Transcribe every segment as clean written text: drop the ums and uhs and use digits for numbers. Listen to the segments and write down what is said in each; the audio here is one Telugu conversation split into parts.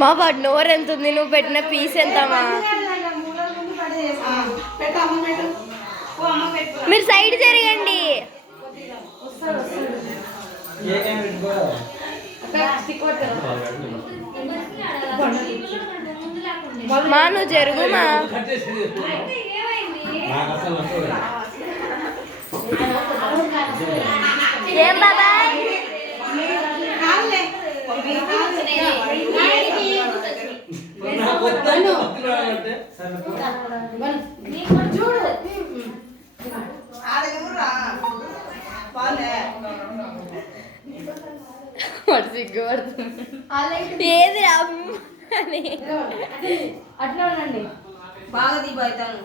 మా వాడు నోరు ఎంత ఉంది, నువ్వు పెట్టిన పీస్ ఎంతమా? మీరు సైడ్ జరగండి. మా నువ్వు జరుగుమా. ఏం బాబాయ్ ఏది అట్లా ఉండండి. బాగా దిగుతాను.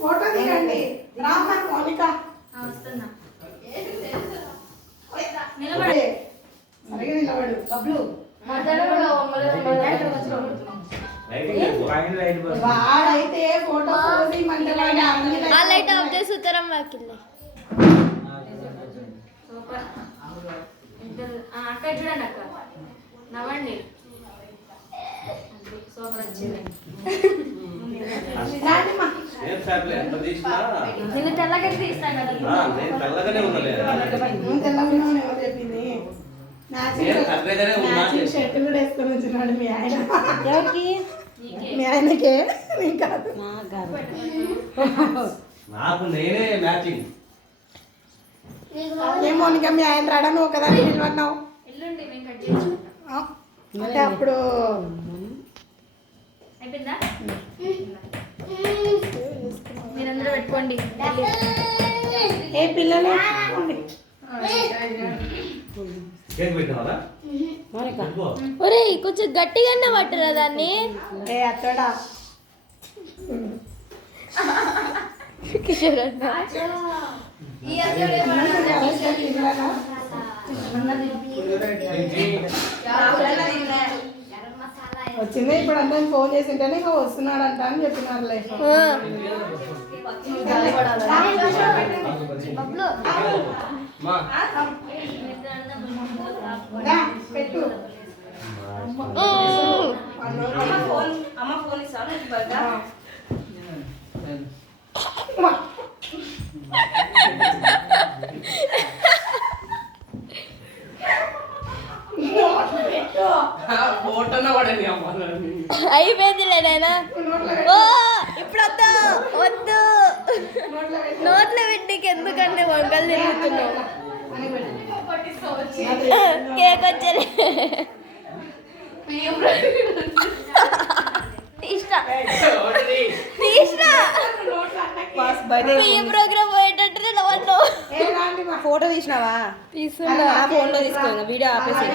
ఫోటో తీయండి. రామ్మా మౌనిక నిలబడి సరిగా నిలబడు. బబ్లు వాడైతే ఫోటో పోసి ఆ లైట్ ఆఫ్ చేసి ఉత్తరం వాకిల్ అక్కడ చూడండి. అక్క నవ్వండి. నేను తెల్లగా తీస్తాను షర్ట్ కూడా వేసుకొని వచ్చినాడు మీ ఆయన. ఎవరికి? మీ ఆయనకే, కాదు నాకు నేనే మ్యాచింగ్. ఏమో ఇంకా మీ ఆయన రాడా, నువ్వు ఒకదాన్ని నిలబడినావు అంటే అప్పుడు అయిపోయిందా? మీరందరూ పెట్టుకోండి. ఏ పిల్లలు ఒరే కొంచెం గట్టిగానే పట్టరా దాన్ని. ఏ అత్తడా కిషోర్ అన్న వచ్చింది. ఇప్పుడు అందరం ఫోన్ చేసింటేనే ఇంకా వస్తున్నాడంట అని చెప్పినారులే. పెట్టు. అమ్మ ఫోన్ ఇస్తాను. అయిపోయిందిలే నాయనా. ఇప్పుడు వద్దు వద్దు, నోట్లో పెట్టికి ఎందుకంటే వంకలు తిరుగుతున్నావు. కేక్ వచ్చలే ప్రోగ్రామ్ పోయేటట్టు ఫోటో తీసినావా? తీసుకున్నా. ఫోన్లో తీసుకో, వీడియో ఆపేసి.